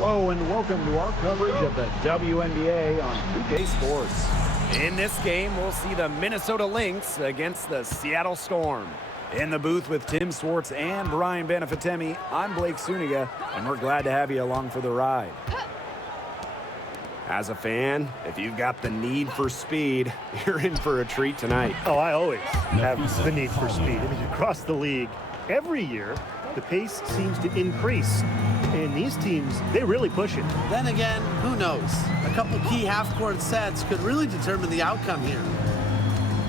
Hello and welcome to our coverage of the WNBA on 2K Sports. In this game, we'll see the Minnesota Lynx against the Seattle Storm. In the booth with Tim Swartz and Brian Benefitemi, I'm Blake Suniga, and we're glad to have you along for the ride. As a fan, if you've got the need for speed, you're in for a treat tonight. Oh, I always have the need for speed. I mean, across the league, every year, the pace seems to increase. And these teams, they really push it. Then again, who knows? A couple key half-court sets could really determine the outcome here.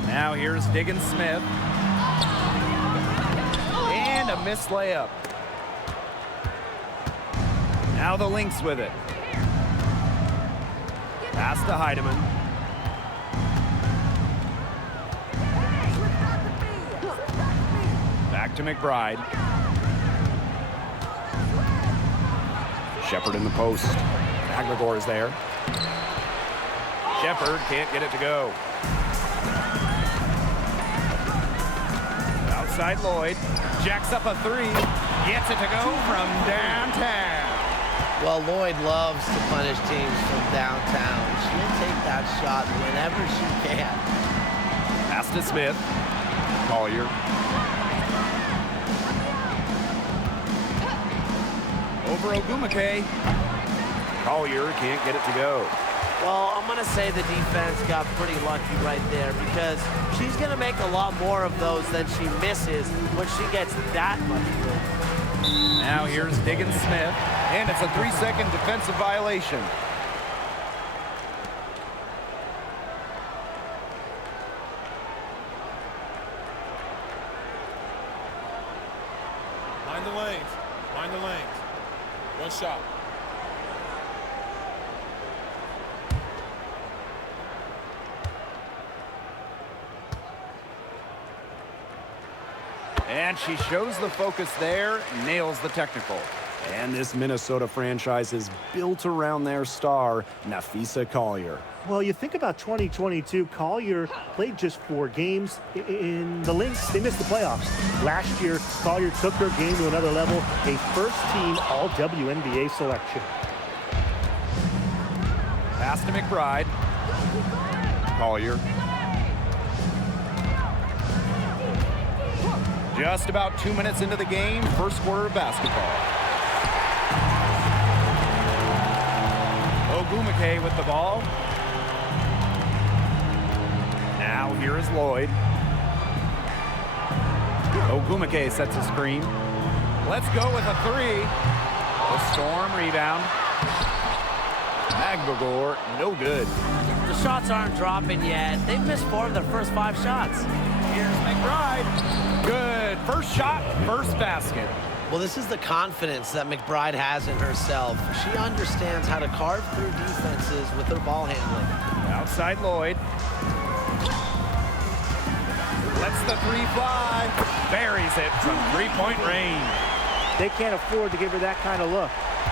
Now here's Diggins Smith. And a missed layup. Now the Lynx with it. Pass to Heidemann. Back to McBride. Shepard in the post. Aguilar is there. Shepard can't get it to go. Outside Lloyd. Jacks up a three. Gets it to go from downtown. Well, Lloyd loves to punish teams from downtown. She'll take that shot whenever she can. Pass to Smith. Collier. Over Ogumake. Collier can't get it to go. Well, I'm going to say the defense got pretty lucky right there because she's going to make a lot more of those than she misses when she gets that much room. Now here's Diggins Smith, and it's a 3-second defensive violation. Mind the lanes. Mind the lanes. One shot. And she shows the focus there, nails the technical. And this Minnesota franchise is built around their star, Napheesa Collier. Well, you think about 2022, Collier played just 4 games. In the Lynx, they missed the playoffs. Last year, Collier took her game to another level, a first-team All-WNBA selection. Pass to McBride. Collier. Just about 2 minutes into the game, first quarter of basketball. Ogumake with the ball. Now here is Lloyd. Ogumake sets a screen. Let's go with a 3. The Storm rebound. Aguilar, no good. The shots aren't dropping yet. They've missed 4 of their first 5 shots. Here's McBride. Good. First shot, first basket. Well, this is the confidence that McBride has in herself. She understands how to carve through defenses with her ball handling. Outside Lloyd. Lets the 3 fly. Buries it from 3-point range. They can't afford to give her that kind of look.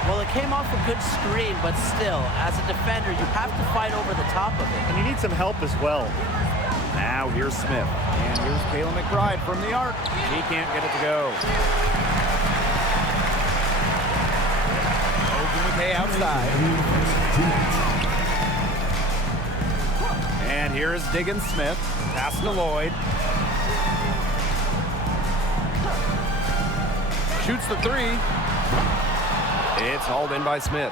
Well, it came off a good screen, but still, as a defender, you have to fight over the top of it. And you need some help as well. Now here's Smith. And here's Kayla McBride from the arc. She can't get it to go. Ogumake outside. And here is Diggins Smith. Pass to Lloyd. Shoots the 3. It's hauled in by Smith.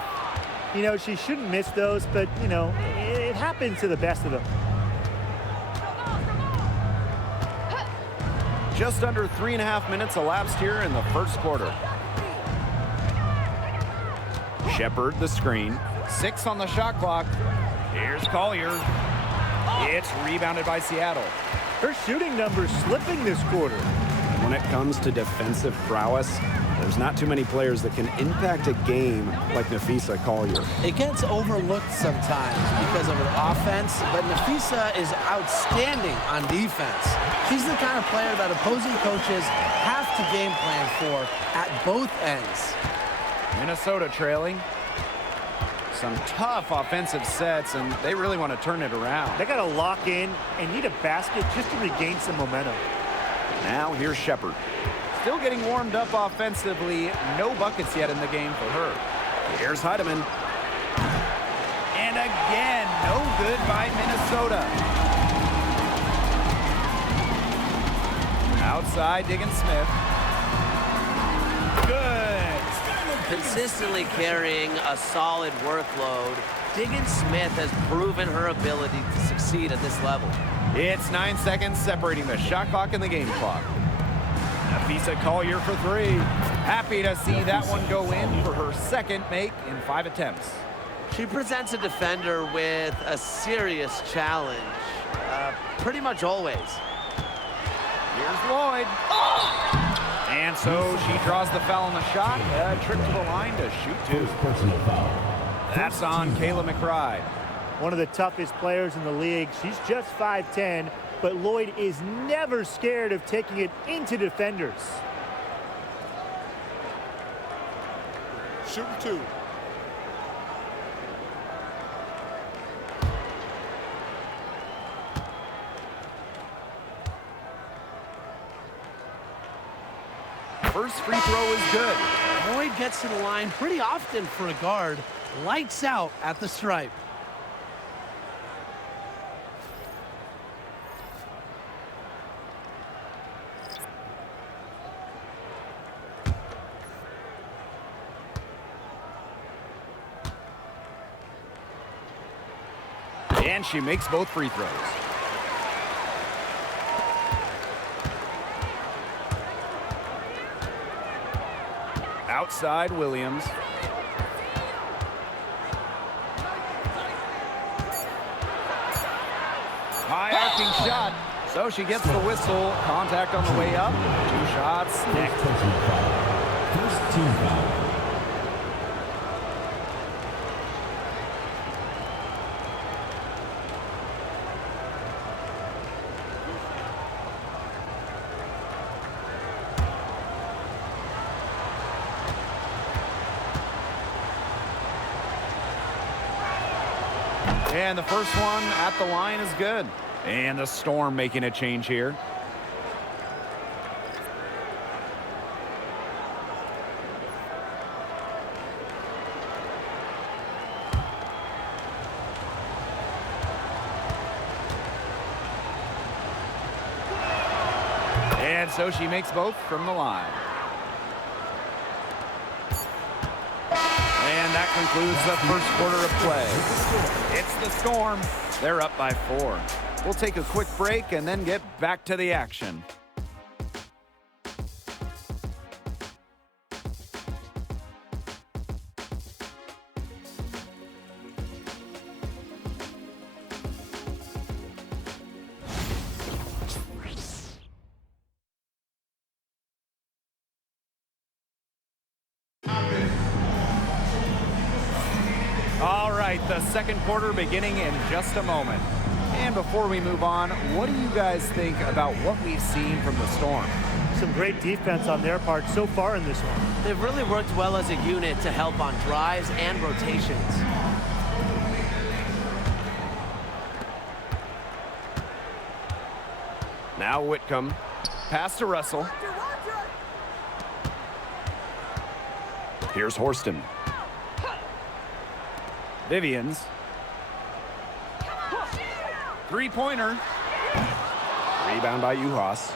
You know, she shouldn't miss those, but, you know, it happens to the best of them. Just under 3.5 minutes elapsed here in the first quarter. Shepard the screen. 6 on the shot clock. Here's Collier. It's rebounded by Seattle. Her shooting numbers slipping this quarter. When it comes to defensive prowess, there's not too many players that can impact a game like Napheesa Collier. It gets overlooked sometimes because of her offense, but Napheesa is outstanding on defense. She's the kind of player that opposing coaches have to game plan for at both ends. Minnesota trailing. Some tough offensive sets, and they really want to turn it around. They got to lock in and need a basket just to regain some momentum. Now here's Shepard. Still getting warmed up offensively. No buckets yet in the game for her. Here's Heidemann. And again, no good by Minnesota. Outside, Diggins Smith. Good. Consistently carrying a solid workload, Diggins Smith has proven her ability to succeed at this level. It's 9 seconds separating the shot clock and the game clock. Nafisa Collier for 3. Happy to see that one go in for her second make in 5 attempts. She presents a defender with a serious challenge, pretty much always. Here's Lloyd. And so she draws the foul on the shot. A trip to the line to shoot 2. That's on Kayla McBride. One of the toughest players in the league. She's just 5'10", but Lloyd is never scared of taking it into defenders. Shooting 2. First free throw is good. Lloyd gets to the line pretty often for a guard. Lights out at the stripe. And she makes both free throws. Outside, Williams. High arcing shot. So she gets the whistle. Contact on the way up. 2 shots next. First team foul. And the first one at the line is good. And the Storm making a change here. And so she makes both from the line. And that concludes the first quarter of play. It's the Storm. They're up by 4. We'll take a quick break and then get back to the action. All right, the second quarter beginning in just a moment. And before we move on, what do you guys think about what we've seen from the Storm? Some great defense on their part so far in this one. They've really worked well as a unit to help on drives and rotations. Now Whitcomb, pass to Russell. Here's Horston. Vivians. Three-pointer. Rebound by Uhas.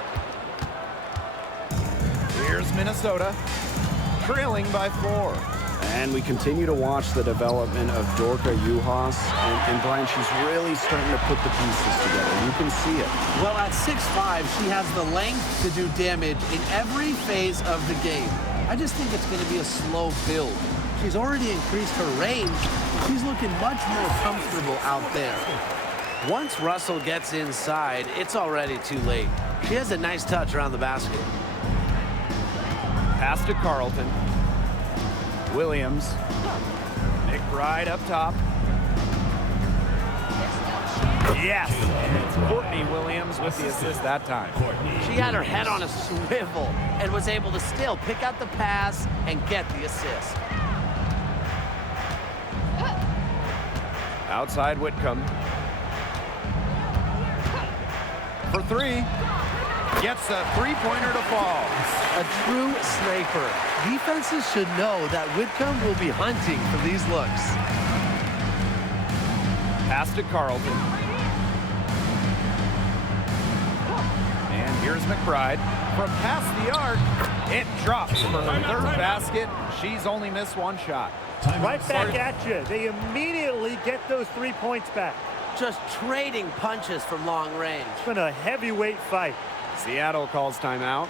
Here's Minnesota, trailing by 4. And we continue to watch the development of Dorka Uhas. And Brian, she's really starting to put the pieces together. You can see it. Well, at 6'5", she has the length to do damage in every phase of the game. I just think it's going to be a slow build. She's already increased her range. She's looking much more comfortable out there. Once Russell gets inside, it's already too late. She has a nice touch around the basket. Pass to Carlton. Williams. McBride up top. Yes, and it's Courtney Williams with the assist that time. She had her head on a swivel and was able to still pick out the pass and get the assist. Outside Whitcomb. For 3. Gets a three-pointer to fall. A true sniper. Defenses should know that Whitcomb will be hunting for these looks. Pass to Carlton. And here's McBride. From past the arc, it drops for her third basket. She's only missed one shot. Right back at you. They immediately get those 3 points back. Just trading punches from long range. It's been a heavyweight fight. Seattle calls timeout.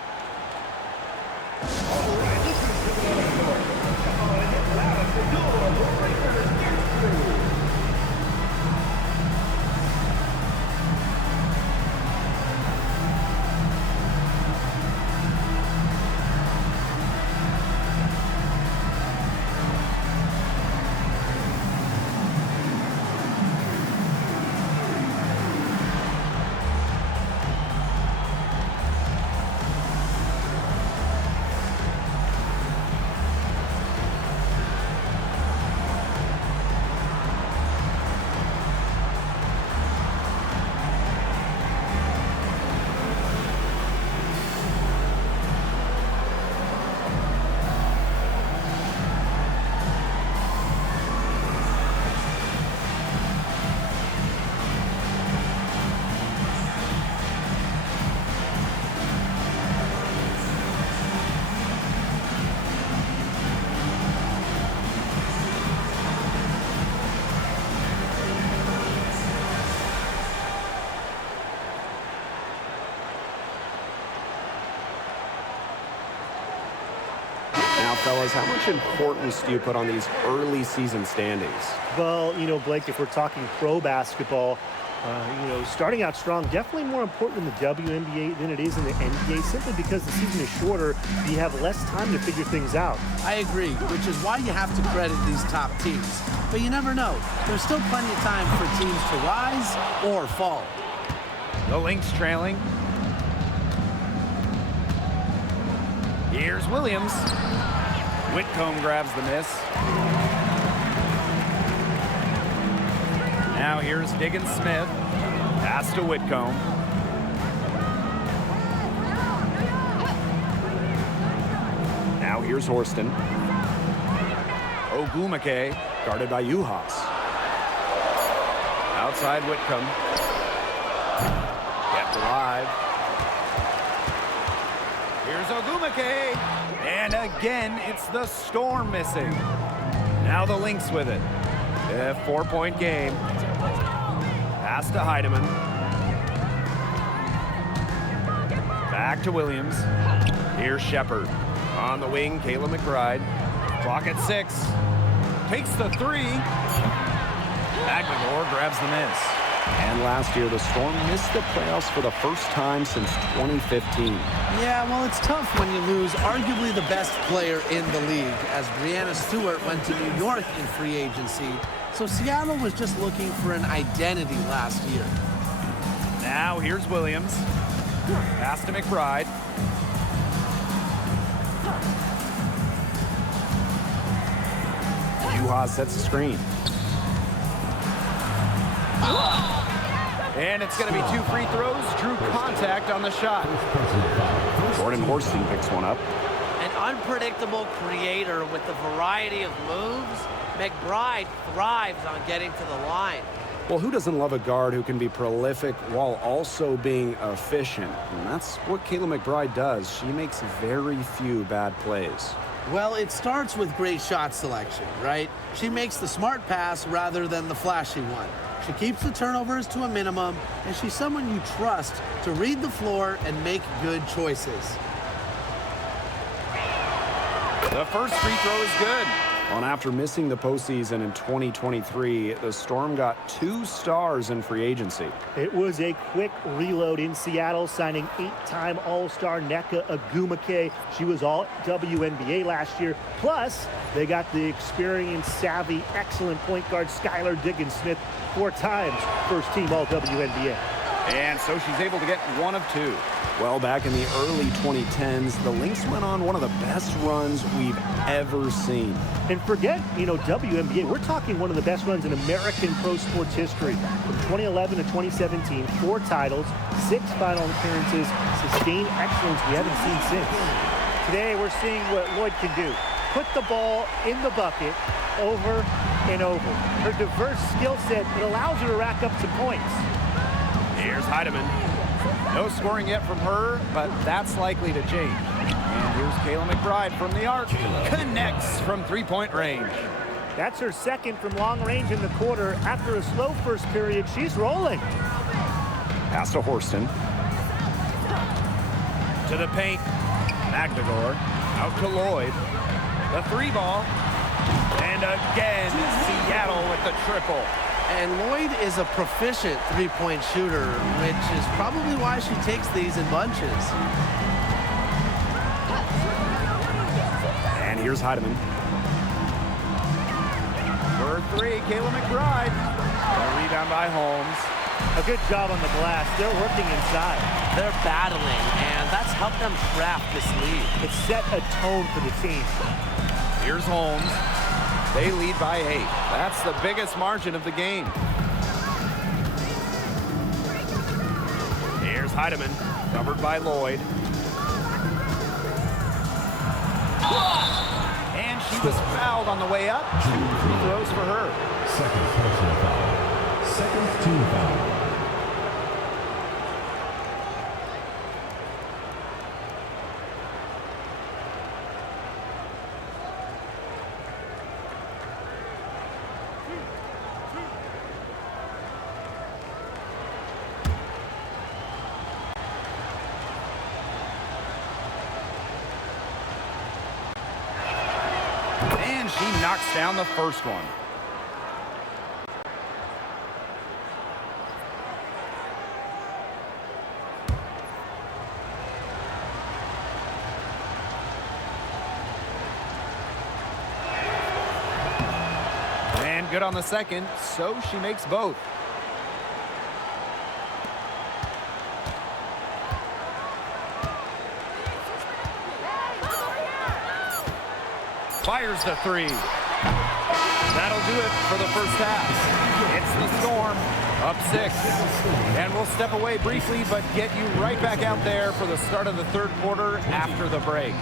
Now, fellas, how much importance do you put on these early season standings? Well, you know, Blake, if we're talking pro basketball, you know, starting out strong, definitely more important in the WNBA than it is in the NBA, simply because the season is shorter. You have less time to figure things out. I agree, which is why you have to credit these top teams. But you never know. There's still plenty of time for teams to rise or fall. The Lynx trailing. Here's Williams. Whitcomb grabs the miss. Now here's Diggins Smith. Pass to Whitcomb. Now here's Horston. Ogumake Guarded by Uhas. outside Whitcomb. Kept alive. Here's Ogumake. And again, it's the Storm missing. Now the Lynx with it. A 4-point game. Pass to Heidemann. Back to Williams. Here's Shepard. On the wing, Kayla McBride. Clock at 6. Takes the 3. McGlure grabs the miss. And last year, the Storm missed the playoffs for the first time since 2015. Yeah, well, it's tough when you lose arguably the best player in the league, as Breanna Stewart went to New York in free agency. So Seattle was just looking for an identity last year. Now here's Williams. Pass to McBride. Uhas sets the screen. And it's going to be 2 free throws. Drew contact on the shot. Jordan Horston picks one up. An unpredictable creator with a variety of moves, McBride thrives on getting to the line. Well, who doesn't love a guard who can be prolific while also being efficient? And that's what Kayla McBride does. She makes very few bad plays. Well, it starts with great shot selection, right? She makes the smart pass rather than the flashy one. She keeps the turnovers to a minimum, and she's someone you trust to read the floor and make good choices. The first free throw is good. And after missing the postseason in 2023, the Storm got 2 stars in free agency. It was a quick reload in Seattle, signing 8-time All-Star Nneka Ogumake. She was all WNBA last year. Plus, they got the experienced, savvy, excellent point guard Skylar Diggins-Smith, 4 times first-team All-WNBA. And so she's able to get one of two. Well, back in the early 2010s, the Lynx went on one of the best runs we've ever seen. And forget, WNBA. We're talking one of the best runs in American pro sports history. From 2011 to 2017, 4 titles, 6 final appearances, sustained excellence we haven't seen since. Today, we're seeing what Lloyd can do. Put the ball in the bucket over and over. Her diverse skill set, it allows her to rack up some points. Here's Heidemann. No scoring yet from her, but that's likely to change. And here's Kayla McBride from the arc. Connects from three-point range. That's her second from long range in the quarter. After a slow first period, she's rolling. Pass to Horston. To the paint. Magdagor. Out to Lloyd. The 3-ball. And again, Seattle with the triple. And Lloyd is a proficient three-point shooter, which is probably why she takes these in bunches. And here's Heidemann. For 3, Kayla McBride. A rebound by Holmes. A good job on the glass. They're working inside. They're battling, and that's helped them craft this lead. It set a tone for the team. Here's Holmes. They lead by 8. That's the biggest margin of the game. Here's Heidemann, covered by Lloyd. And she was fouled on the way up. 2 free throws for her. Second personal foul. Second team foul. And she knocks down the first one. And good on the second, so she makes both. Fires the 3. That'll do it for the first half. It's the Storm, up 6. And we'll step away briefly, but get you right back out there for the start of the third quarter after the break.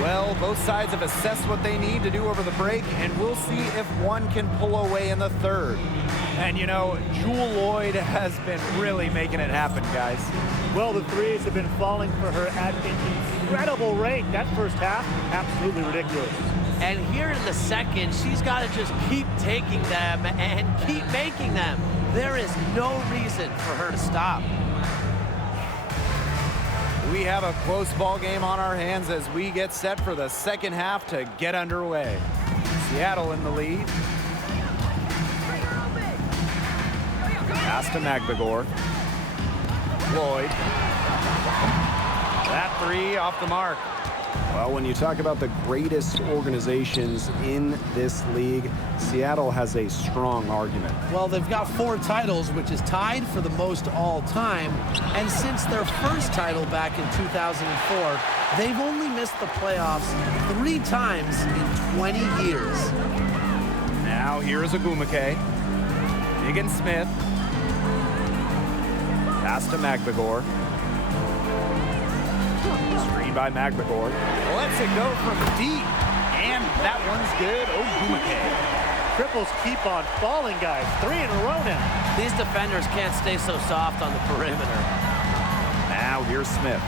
Well, both sides have assessed what they need to do over the break, and we'll see if one can pull away in the third. And, Jewel Lloyd has been really making it happen, guys. Well, the threes have been falling for her at an incredible rate. That first half, absolutely ridiculous. And here in the second, she's got to just keep taking them and keep making them. There is no reason for her to stop. We have a close ball game on our hands as we get set for the second half to get underway. Seattle in the lead. Pass to Magdagor. Lloyd. That 3 off the mark. Well, when you talk about the greatest organizations in this league, Seattle has a strong argument. Well, they've got 4 titles, which is tied for the most all time. And since their first title back in 2004, they've only missed the playoffs 3 times in 20 years. Now here's Agumake. Diggins-Smith. Pass to Magbegor. Screen by Magbegor. Lets it go from deep. And that one's good. Ogumake. Triples keep on falling, guys. 3 in a row now. These defenders can't stay so soft on the perimeter. Now here's Smith.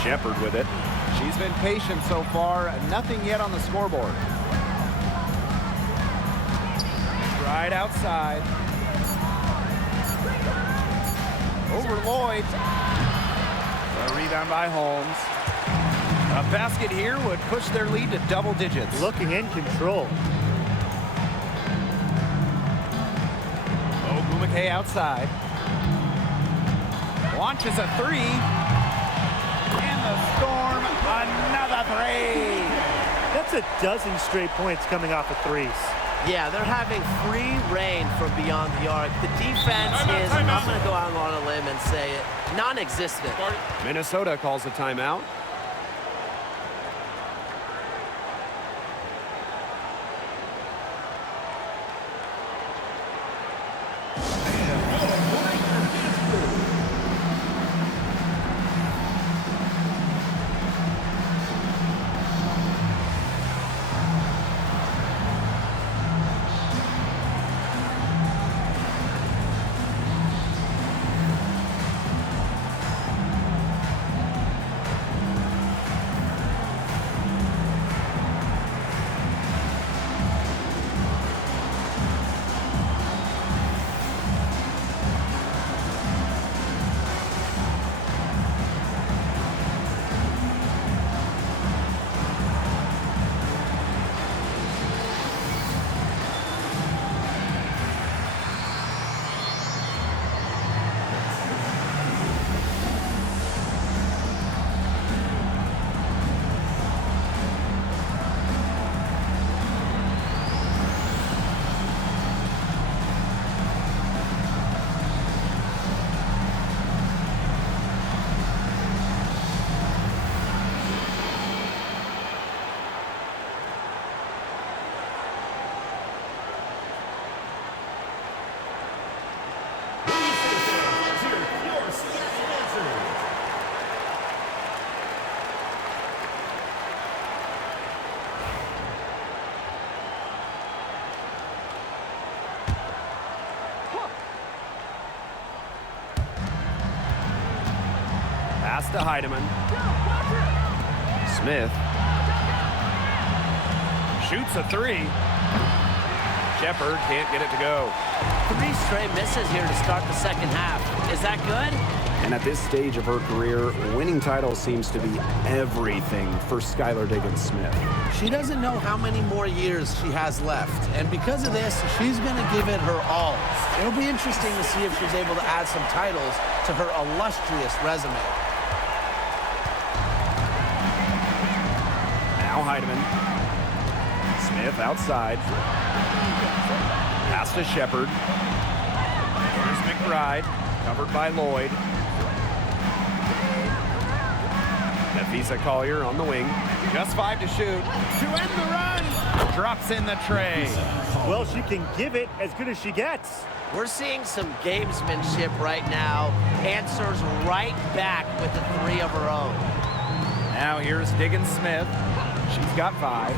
Shepard with it. She's been patient so far. Nothing yet on the scoreboard. Right outside. Over Lloyd. A rebound by Holmes. A basket here would push their lead to double digits. Looking in control. Ogumake outside. Launches a three. And the Storm, another three. That's a dozen straight points coming off of threes. Yeah, they're having free reign from beyond the arc. The defense is, I'm going to go out on a limb and say it, non-existent. Minnesota calls a timeout. Pass to Heidemann. Smith. Shoots a three. Shepard can't get it to go. 3 straight misses here to start the second half. Is that good? And at this stage of her career, winning titles seems to be everything for Skylar Diggins-Smith. She doesn't know how many more years she has left, and because of this, she's going to give it her all. It'll be interesting to see if she's able to add some titles to her illustrious resume. Now Heidemann. Smith outside. Pass to Shepard. Here's McBride, covered by Lloyd. Nafisa Collier on the wing. Just 5 to shoot. To end the run. Drops in the tray. Well, she can give it as good as she gets. We're seeing some gamesmanship right now. Answers right back with the 3 of her own. Now here's Diggins-Smith. She's got 5.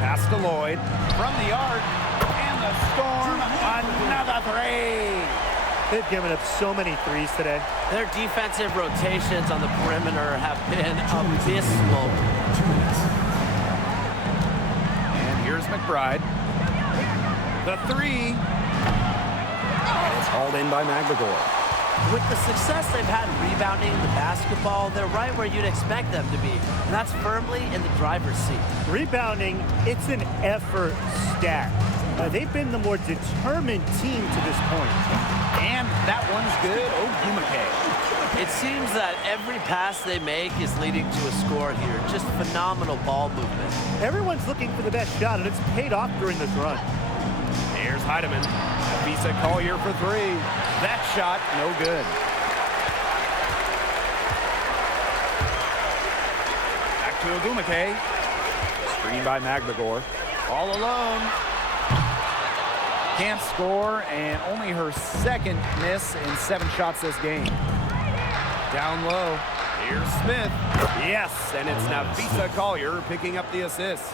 Pass to Lloyd. From the arc. And the Storm, another 3. They've given up so many threes today. Their defensive rotations on the perimeter have been abysmal. And here's McBride. The 3. And it's hauled in by Magbegor. With the success they've had rebounding the basketball, they're right where you'd expect them to be. And that's firmly in the driver's seat. Rebounding, it's an effort stat. They've been the more determined team to this point. And that one's good. Ogumake. It seems that every pass they make is leading to a score here. Just phenomenal ball movement. Everyone's looking for the best shot, and it's paid off during this run. Here's Heidemann. Nafisa Collier for 3. That shot, no good. Back to Ogumake. Screen by Magdagor. All alone. Can't score, and only her second miss in 7 shots this game. Down low. Here's Smith. Yes, and it's Nafisa Collier picking up the assist.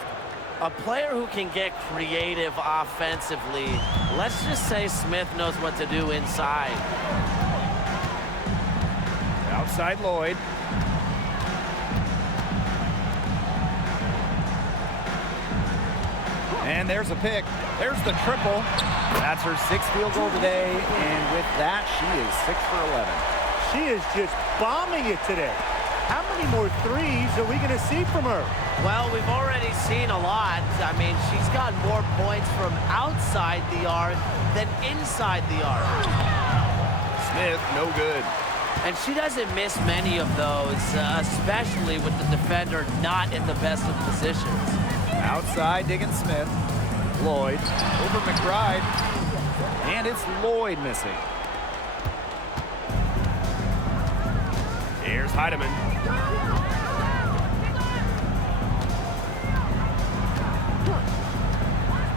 A player who can get creative offensively. Let's just say Smith knows what to do inside. Outside Lloyd. And there's a pick. There's the triple. That's her 6th field goal today, and with that, she is 6 for 11. She is just bombing it today. How many more threes are we going to see from her? Well, we've already seen a lot. I mean, she's got more points from outside the arc than inside the arc. Smith, no good. And she doesn't miss many of those, especially with the defender not in the best of positions. Outside, digging Smith. Lloyd over McBride. And it's Lloyd missing. Here's Heidemann.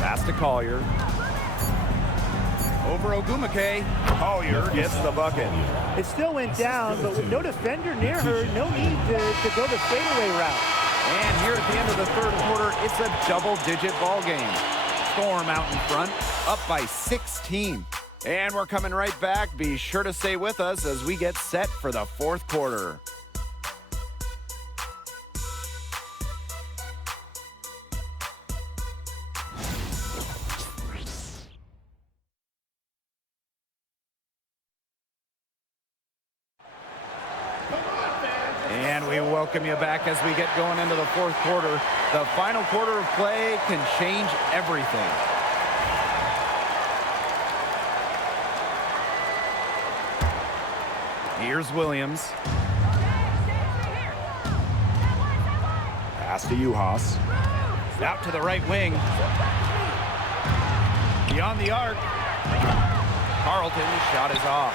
Pass to Collier. Over Ogumake. Collier gets the bucket. It still went down, but with no defender near her, no need to go the fadeaway route. And here at the end of the 3rd quarter, it's a double-digit ball game. Storm out in front, up by 16. And we're coming right back. Be sure to stay with us as we get set for the 4th quarter. And we welcome you back as we get going into the 4th quarter. The final quarter of play can change everything. Here's Williams. Pass to Uhas. Out to the right wing. Beyond the arc. Carlton's shot is off.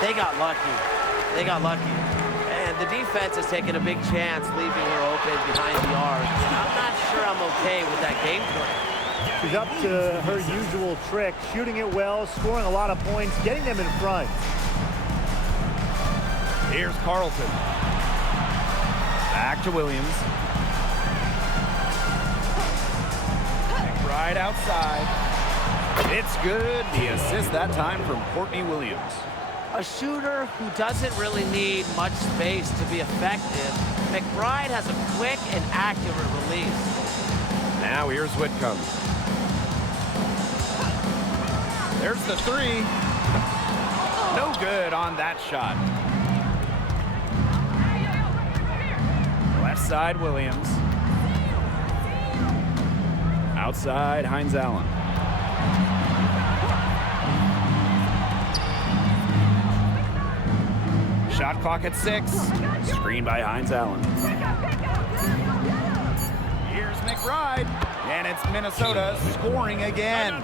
They got lucky. They got lucky. And the defense has taken a big chance leaving her open behind the arc. I'm not sure I'm okay with that game plan. She's up to her usual trick, shooting it well, scoring a lot of points, getting them in front. Here's Carlton. Back to Williams. Right outside. It's good. The assist that time from Courtney Williams. A shooter who doesn't really need much space to be effective, McBride has a quick and accurate release. Now here's Whitcomb. There's the 3. No good on that shot. Left side, Williams. Outside, Hines Allen. Shot clock at 6. Screen by Hines Allen. Here's McBride. And it's Minnesota scoring again.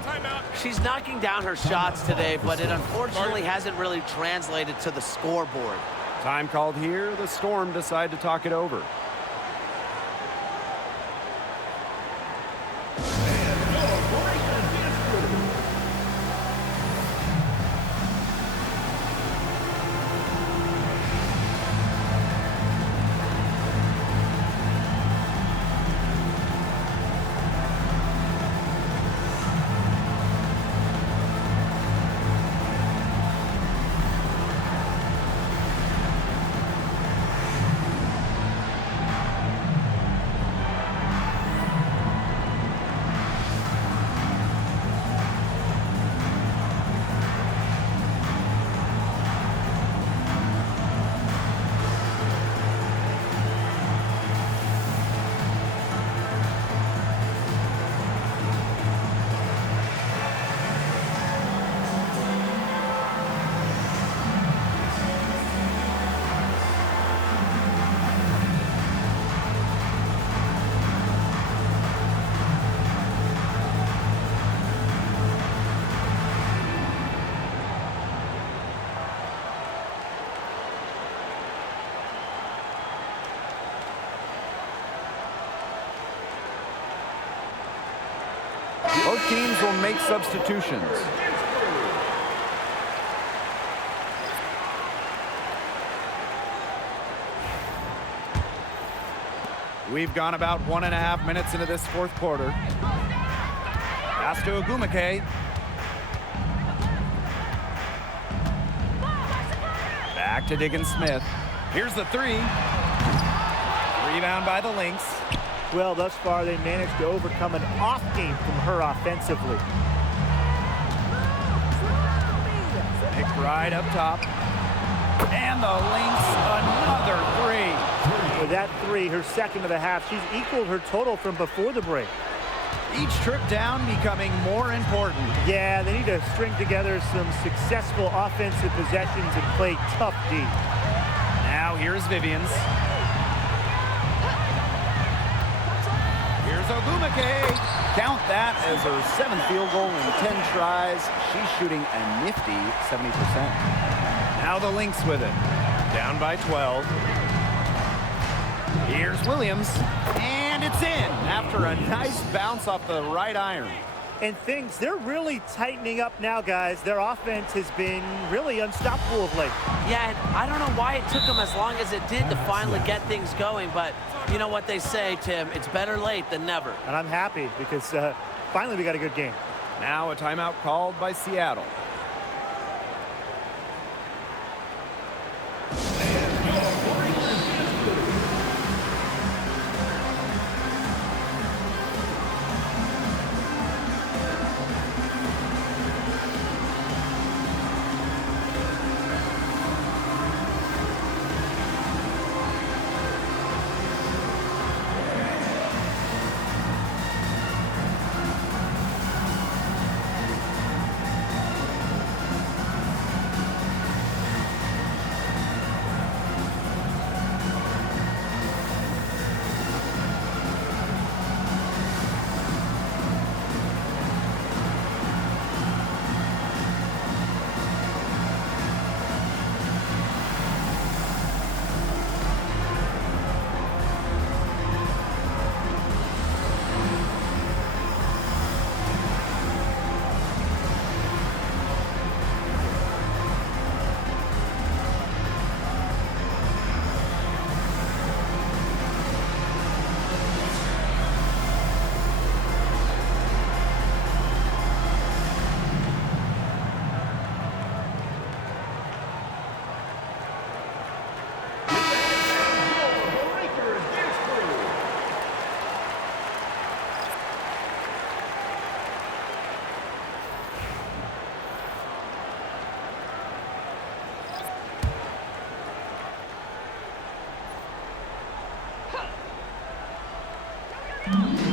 She's knocking down her shots today, but it unfortunately hasn't really translated to the scoreboard. Time called here. The Storm decide to talk it over. Both teams will make substitutions. We've gone about 1.5 minutes into this fourth quarter. Pass to Ogumake. Back to Diggins-Smith. Here's the three. Rebound by the Lynx. Well, thus far, they managed to overcome an off game from her offensively. McBride up top. And the Lynx, another three. With that three, her second of the half, she's equaled her total from before the break. Each trip down becoming more important. Yeah, they need to string together some successful offensive possessions and play tough D. Now here's Vivians. Here's Ogumake. Count that as her 7th field goal in 10 tries. She's shooting a nifty 70%. Now the Lynx with it. Down by 12. Here's Williams. And it's in after a nice bounce off the right iron. And they're really tightening up now, guys. Their offense has been really unstoppable of late. Yeah, and I don't know why it took them as long as it did to finally get things going, but you know what they say, Tim, it's better late than never. And I'm happy because finally we got a good game. Now a timeout called by Seattle.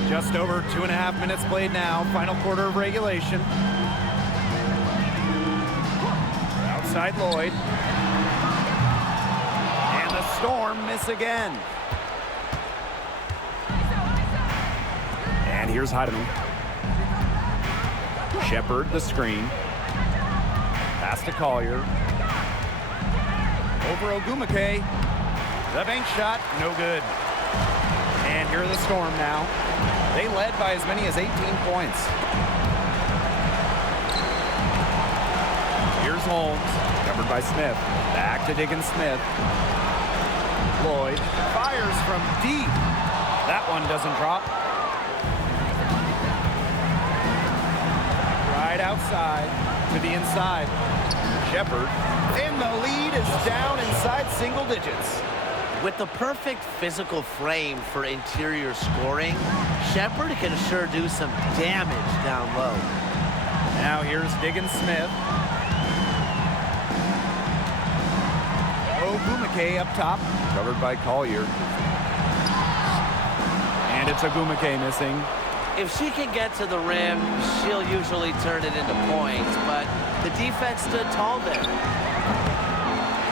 Just over 2.5 minutes played now. Final quarter of regulation. Outside Lloyd. And the Storm miss again. And here's Heidemann. Shepard the screen. Pass to Collier. Over Ogumake. The bank shot, no good. And here are the Storm now. They led by as many as 18 points. Here's Holmes, covered by Smith. Back to Diggins-Smith. Lloyd fires from deep. That one doesn't drop. Right outside to the inside. Shepard. And the lead is down inside single digits. With the perfect physical frame for interior scoring, Shepard can sure do some damage down low. Now here's Diggins-Smith. Ogumake up top, covered by Collier. And it's Ogumake missing. If she can get to the rim, she'll usually turn it into points, but the defense stood tall there.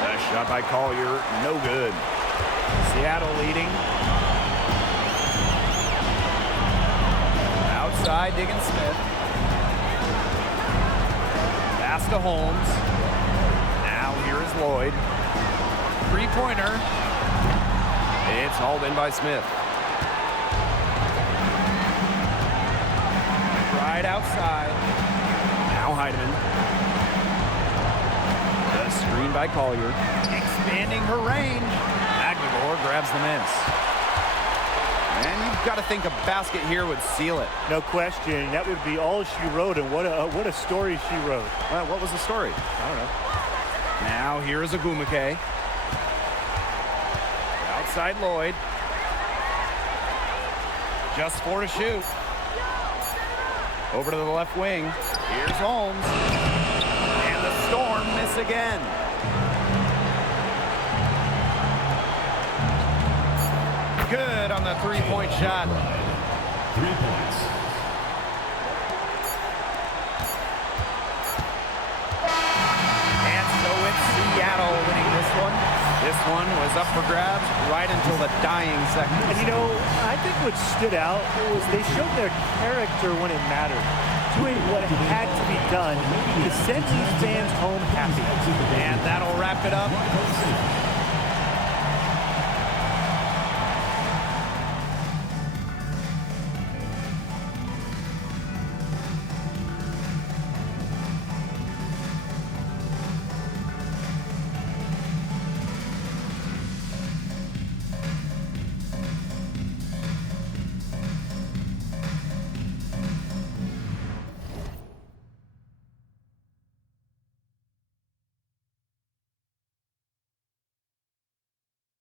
A shot by Collier, no good. Seattle leading. Outside, Diggins-Smith. Pass to Holmes. Now here is Lloyd. Three-pointer. It's hauled in by Smith. Right right outside. Now Heidemann. The screen by Collier. Expanding her range. Magdalor grabs the miss. And you've got to think a basket here would seal it. No question. That would be all she wrote, and what a story she wrote. Well, what was the story? I don't know. Now here is Agumake. Outside Lloyd. Just 4 to shoot. Over to the left wing. Here's Holmes. And the Storm miss again. Good on the three-point shot. 3 points. And so it's Seattle winning this one. This one was up for grabs right until the dying seconds. And you know, I think what stood out was they showed their character when it mattered, doing what had to be done to send these fans home happy. And that'll wrap it up.